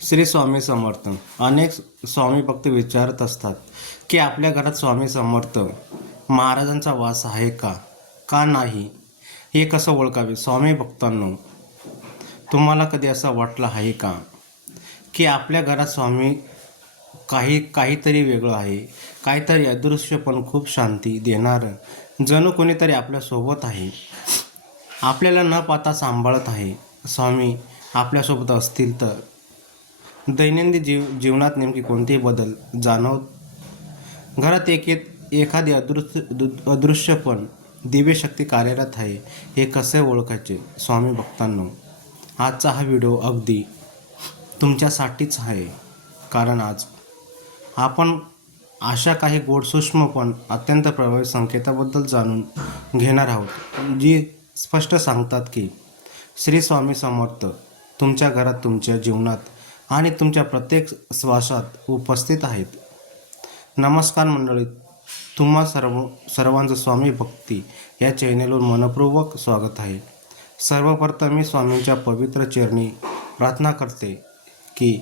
श्री स्वामी समर्थ. अनेक स्वामी भक्त विचारत असतात की आपल्या घरात स्वामी समर्थ महाराजांचा वास आहे का नाही, हे कसं ओळखावे. स्वामी भक्तांनो, तुम्हाला कधी असं वाटलं आहे का की आपल्या घरात स्वामी काहीतरी वेगळं आहे, काहीतरी अदृश्य पण खूप शांती देणारं, जणू कोणीतरी आपल्यासोबत आहे, आपल्याला न पाहता सांभाळत आहे. स्वामी आपल्यासोबत असतील तर दैनंदिन जीवनात नेमके कोणते बदल जाणवत घरात एखादी अदृश्य पण दिव्यशक्ती कार्यरत आहे, हे कसे ओळखायचे. स्वामी भक्तांनो, आजचा हा व्हिडिओ अगदी तुमच्यासाठीच आहे. कारण आज आपण अशा काही गोड सूक्ष्म पण अत्यंत प्रभावी संकेताबद्दल जाणून घेणार आहोत, जी स्पष्ट सांगतात की श्री स्वामी समर्थ तुमच्या घरात, तुमच्या जीवनात आणि तुमच्या प्रत्येक श्वासात उपस्थित आहेत. नमस्कार मंडळी, तुम्हा सर्वांचं स्वामी भक्ती या चॅनेलवर मनपूर्वक स्वागत आहे. सर्वप्रथम मी स्वामींच्या पवित्र चरणी प्रार्थना करते की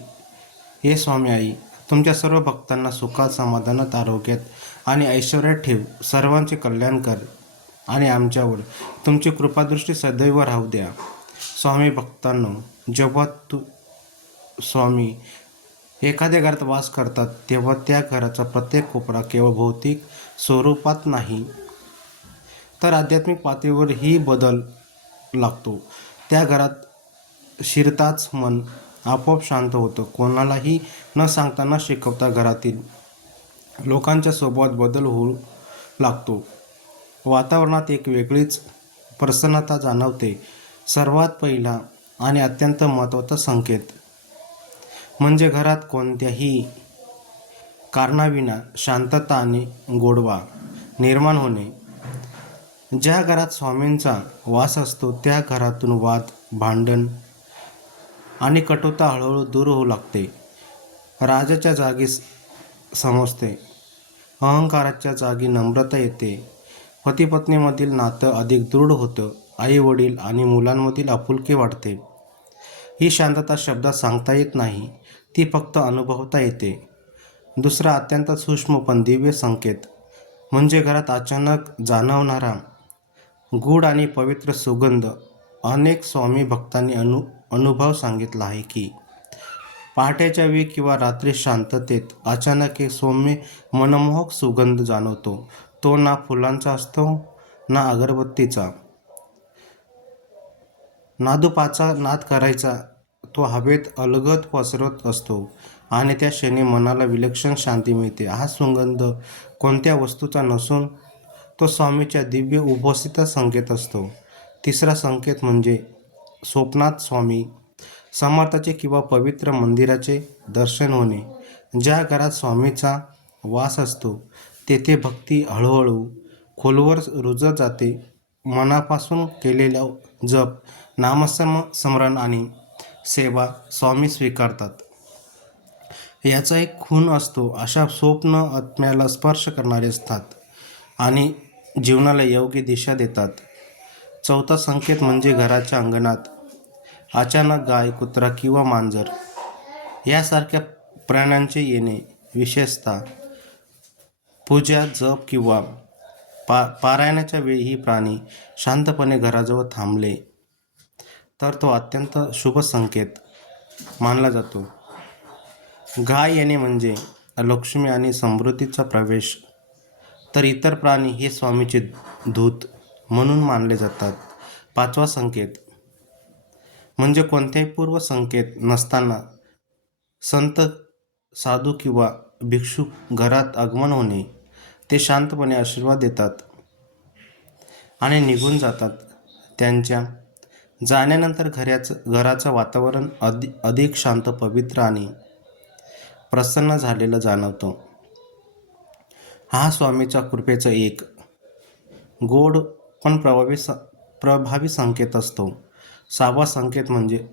हे स्वामी आई तुमच्या सर्व भक्तांना सुखात, समाधानात, आरोग्यात आणि ऐश्वर्यात ठेव. सर्वांचे कल्याण कर आणि आमच्यावर तुमची कृपादृष्टी सदैव राहू द्या. स्वामी भक्तांनो, जेव्हा स्वामी एखाद्या घरात वास करतात, तेव्हा त्या घराचा प्रत्येक कोपरा केवळ भौतिक स्वरूपात नाही, तर आध्यात्मिक पातळीवरही बदल लागतो. त्या घरात शिरताच मन आपोआप शांत होतं. कोणालाही न सांगता, न शिकवता घरातील लोकांच्या स्वभावात बदल होऊ लागतो. वातावरणात एक वेगळीच प्रसन्नता जाणवते. सर्वात पहिला आणि अत्यंत महत्त्वाचा संकेत म्हणजे घरात कोणत्याही कारणाविना शांतता आणि गोडवा निर्माण होणे. ज्या घरात स्वामींचा वास असतो, त्या घरातून वाद, भांडण आणि कटुता हळूहळू दूर होऊ लागते. राजाच्या जागी समजते, अहंकाराच्या जागी नम्रता येते. पती पत्नीमधील नातं अधिक दृढ होतं. आई वडील आणि मुलांमधील आपुलकी वाढते. ही शांतता शब्दात सांगता येत नाही, ती फक्त अनुभवता येते. दुसरा अत्यंत सूक्ष्म पण दिव्य संकेत म्हणजे घरात अचानक जाणवणारा गूढ आणि पवित्र सुगंध. अनेक स्वामी भक्तांनी अनुभव सांगितला आहे की पहाटेच्या वेळी किंवा रात्री शांततेत अचानक एक सौम्य मनमोहक सुगंध जाणवतो. तो ना फुलांचा असतो, ना अगरबत्तीचा, नादुपाचा नाद करायचा. तो हवेत अलगद पसरत असतो आणि त्या क्षणी मनाला विलक्षण शांती मिळते. हा सुगंध कोणत्या वस्तूचा नसून तो स्वामीच्या दिव्य उपस्थितीचा संकेत असतो. तिसरा संकेत म्हणजे स्वप्नात स्वामी समर्थाचे किंवा पवित्र मंदिराचे दर्शन होणे. ज्या घरात स्वामीचा वास असतो, तेथे भक्ती हळूहळू खोलवर रुजत जाते. मनापासून केलेला जप, नामस्मरण आणि सेवा स्वामी स्वीकारतात. याचा एक खूण असतो. अशा स्वप्न आत्म्याला स्पर्श करणारे असतात आणि जीवनाला योग्य दिशा देतात. चौथा संकेत म्हणजे घराच्या अंगणात अचानक गाय, कुत्रा किंवा मांजर यासारख्या प्राण्यांचे येणे. विशेषतः पूजा, जप किंवा पारायणाच्या वेळी ही प्राणी शांतपणे घराजवळ थांबले तर तो अत्यंत शुभ संकेत मानला जातो. गाय येणे म्हणजे लक्ष्मी आणि समृद्धीचा प्रवेश, तर इतर प्राणी हे स्वामीचे दूत म्हणून मानले जातात. पाचवा संकेत म्हणजे कोणत्याही पूर्व संकेत नसताना संत, साधू किंवा भिक्षुक घरात आगमन होणे. ते शांतपणे आशीर्वाद देतात आणि निघून जातात. त्यांच्या जाण्यानंतर घराचं वातावरण अधिक शांत, पवित्र आणि प्रसन्न झालेलं जाणवतं. हा स्वामीच्या कृपेचा एक गोड पण प्रभावी संकेत असतो. सहावा संकेत म्हणजे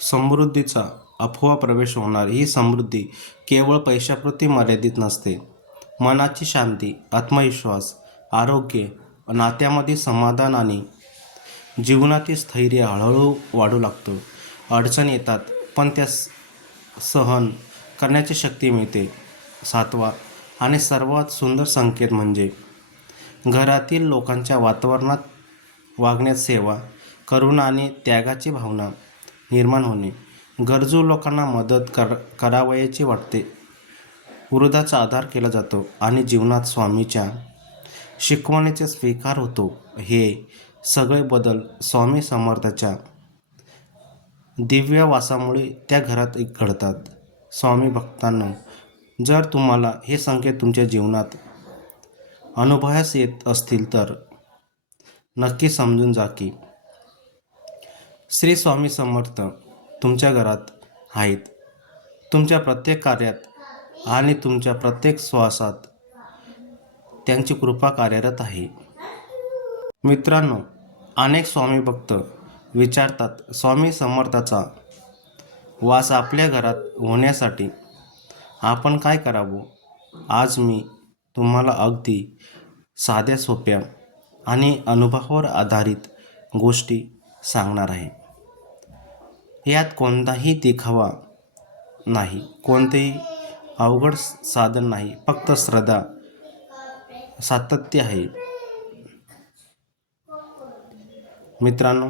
समृद्धीचा अफवा प्रवेश होणार. ही समृद्धी केवळ पैशापुरती मर्यादित नसते. मनाची शांती, आत्मविश्वास, आरोग्य, नात्यामध्ये समाधान आणि जीवनातील स्थैर्य हळूहळू वाढू लागतं. अडचणी येतात, पण त्या सहन करण्याची शक्ती मिळते. 7वा आणि सर्वात सुंदर संकेत म्हणजे घरातील लोकांच्या वातावरणात वागण्यात सेवा, करुणा आणि त्यागाची भावना निर्माण होणे. गरजू लोकांना मदत करावयाची वाटते. वृद्धाचा आधार केला जातो आणि जीवनात स्वामीच्या शिकवणीचा स्वीकार होतो. हे सगळे बदल स्वामी समर्थाच्या दिव्य वासामुळे त्या घरात घडतात. स्वामी भक्तांनो, जर तुम्हाला हे संकेत तुमच्या जीवनात अनुभवास येत असतील तर नक्की समजून जा की श्री स्वामी समर्थ तुमच्या घरात आहेत. तुमच्या प्रत्येक कार्यात आणि तुमच्या प्रत्येक श्वासात त्यांची कृपा कार्यरत आहे. मित्रांनो, अनेक स्वामी भक्त विचारतात, स्वामी समर्थाचा वास आपल्या घरात होण्यासाठी आपण काय करावं? आज मी तुम्हाला अगदी साध्या सोप्या आणि अनुभवावर आधारित गोष्टी सांगणार आहे. यात कोणताही दिखावा नाही, कोणतेही अवघड साधन नाही, फक्त श्रद्धा, सातत्य आहे. मित्रांनो,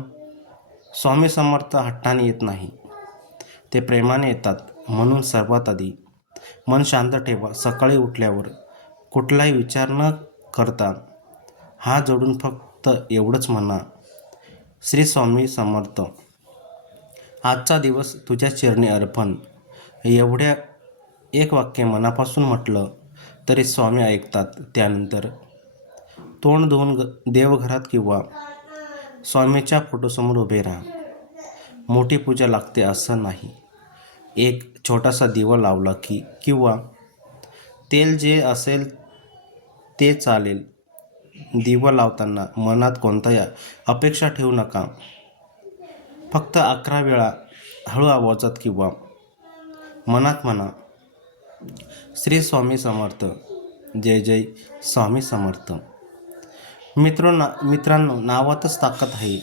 स्वामी समर्थ हट्टाने येत नाही, ते प्रेमाने येतात. म्हणून सर्वात आधी मन शांत ठेवा. सकाळी उठल्यावर कुठलाही विचार न करता हात जोडून फक्त एवढंच म्हणा, श्री स्वामी समर्थ, आजचा दिवस तुझ्या चरणी अर्पण. एवढ्या एक वाक्य मनापासून म्हटलं तरी स्वामी ऐकतात. त्यानंतर तोंड धुवून देवघरात किंवा स्वामीच्या फोटोसमोर उभे राहा. मोठी पूजा लागते असं नाही. एक छोटासा दिवा लावला की किंवा तेल जे असेल ते चालेल. दिवा लावताना मनात कोणत्याही अपेक्षा ठेवू नका. फक्त 11 वेळा हळू आवाजात किंवा मनात म्हणा, श्री स्वामी समर्थ, जय जय स्वामी समर्थ. मित्रांनो, नावातच ताकद आहे.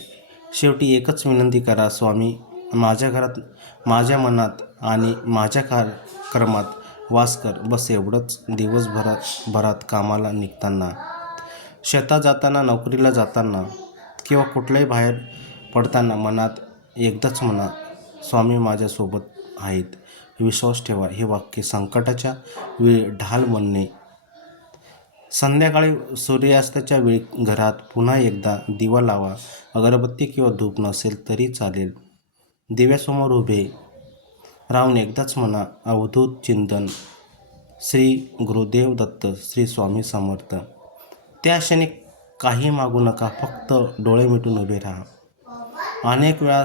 शेवटी एकच विनंती करा, स्वामी माझ्या घरात, माझ्या मनात आणि माझ्या कर्मात वास कर. बस एवढंच. दिवसभरात कामाला निघताना, शेतात जाताना, नोकरीला जाताना किंवा कुठल्याही बाहेर पडताना मनात एकदाच म्हणा, स्वामी माझ्यासोबत आहेत, विश्वास ठेवा. हे वाक्य संकटाच्या वेळी ढाल बनणे. संध्याकाळी सूर्यास्ताच्या वेळी घरात पुन्हा एकदा दिवा लावा. अगरबत्ती किंवा धूप नसेल तरी चालेल. दिव्यासमोर उभे राहून एकदाच म्हणा, अवधूत चिंतन, श्री गुरुदेव दत्त, श्री स्वामी समर्थ. त्या क्षणी काही मागू नका, फक्त डोळे मिटून उभे राहा. अनेक वेळा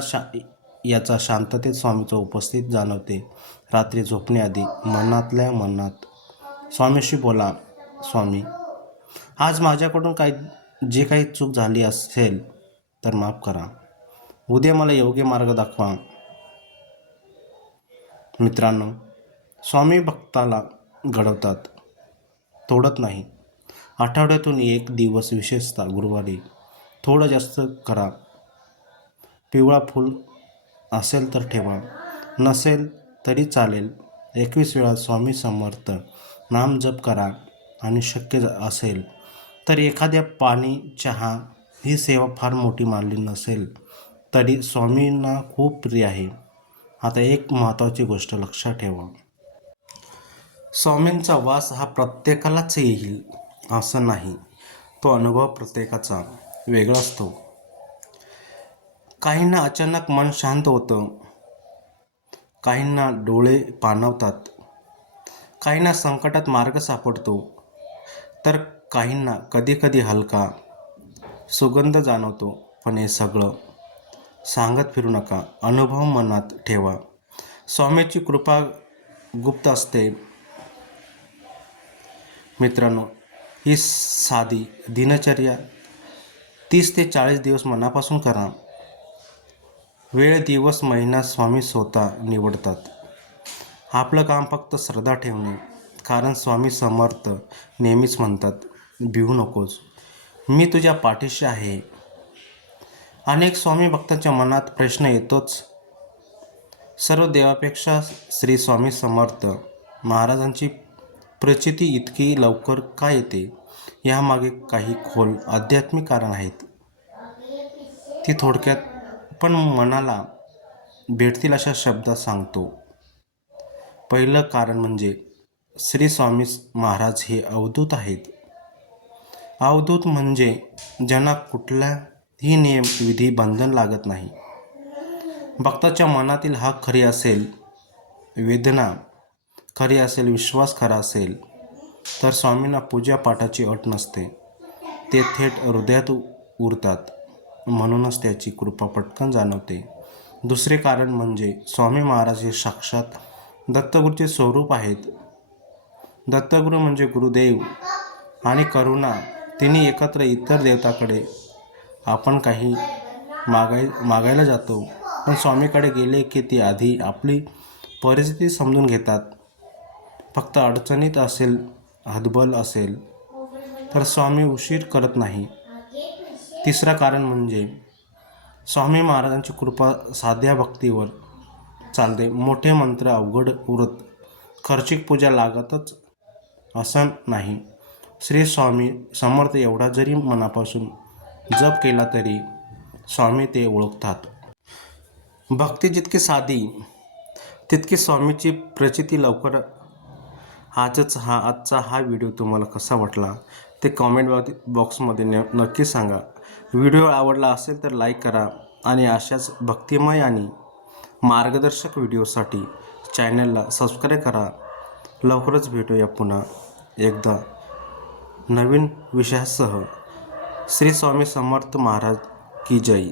याचा शांततेत स्वामीचा उपस्थित जाणवते. रात्री झोपण्याआधी मनातल्या मनात स्वामीशी बोला, स्वामी आज माझ्याकडून जे काही चूक झाली असेल तर माफ करा. उद्या मला योग्य मार्ग दाखवा. मित्रांनो, स्वामी भक्ताला घडवतात, तोडत नाही. आठवड्यातून एक दिवस, विशेषतः गुरुवारी थोडं जास्त करा. पिवळा फूल असेल तर ठेवा, नसेल तरी चालेल. 21 वेळा स्वामी समर्थ नाम जप करा आणि शक्य असेल तर एखाद्या पाणी, चहा. ही सेवा फार मोठी मानली नसेल तरी स्वामींना खूप प्रिय आहे. आता एक महत्त्वाची गोष्ट लक्षात ठेवा, स्वामींचा वास हा प्रत्येकालाच येईल असं नाही. तो अनुभव प्रत्येकाचा वेगळा असतो. काहींना अचानक मन शांत होतं, काहींना डोळे पाणावतात, काहींना संकटात मार्ग सापडतो, तर काहींना कधीकधी हलका सुगंध जाणवतो. पण हे सगळं सांगत फिरू नका, अनुभव मनात ठेवा. स्वामीची कृपा गुप्त असते. मित्रांनो, ही साधी दिनचर्या 30 ते 40 दिवस मनापासून करा. वेळ, दिवस, महिना स्वामी स्वतः निवडतात. आपलं काम फक्त श्रद्धा ठेवणे. कारण स्वामी समर्थ नेहमीच म्हणतात, भिवू नकोस, मी तुझ्या पाठीशी आहे. अनेक स्वामी भक्तांच्या मनात प्रश्न येतोच, सर्व देवापेक्षा श्री स्वामी समर्थ महाराजांची प्रचिती इतकी लवकर का येते यामागे काही खोल आध्यात्मिक कारण आहेत. ती थोडक्यात पण मनाला भेटतील अशा शब्दात सांगतो. पहिलं कारण म्हणजे श्री स्वामी महाराज हे अवधूत आहेत. अवधूत म्हणजे ज्यांना कुठलाही नियम विधी बंधन लागत नाही. भक्ताच्या मनातील हा खरी असेल, वेदना खरी असेल, विश्वास खरा असेल तर स्वामींना पूजापाठाची अट नसते. ते थेट हृदयात उरतात. म्हणूनच त्याची कृपा पटकन जाणवते. दुसरे कारण म्हणजे स्वामी महाराज हे साक्षात दत्तगुरूचे स्वरूप आहेत. दत्तगुरू म्हणजे गुरुदेव आणि करुणा तिन्ही एकत्र. इतर देवताकडे आपण काही मागायला जातो, पण स्वामीकडे गेले की ते आधी आपली परिस्थिती समजून घेतात. फक्त अडचणीत असेल, हतबल असेल तर स्वामी उशीर करत नाही. तिसरं कारण म्हणजे स्वामी महाराजांची कृपा साध्या भक्तीवर चालते. मोठे मंत्र अवघड उरत, खर्चिक पूजा लागतच असं नाही. श्री स्वामी समर्थ एवढा जरी मनापासून जप केला तरी स्वामी ते ओळखतात. भक्ती जितकी साधी तितकी स्वामीची प्रचिती लवकर. आजचा हा व्हिडिओ तुम्हाला कसा वाटला ते कॉमेंट बॉक्समध्ये नक्की सांगा. व्हिडिओ आवडला असेल तर लाईक करा आणि अशाच भक्तिमय आणि मार्गदर्शक व्हिडिओसाठी चॅनलला सबस्क्राईब करा. लवकरच भेटूया पुन्हा एकदा नवीन विषयासह. श्री स्वामी समर्थ महाराज की जय.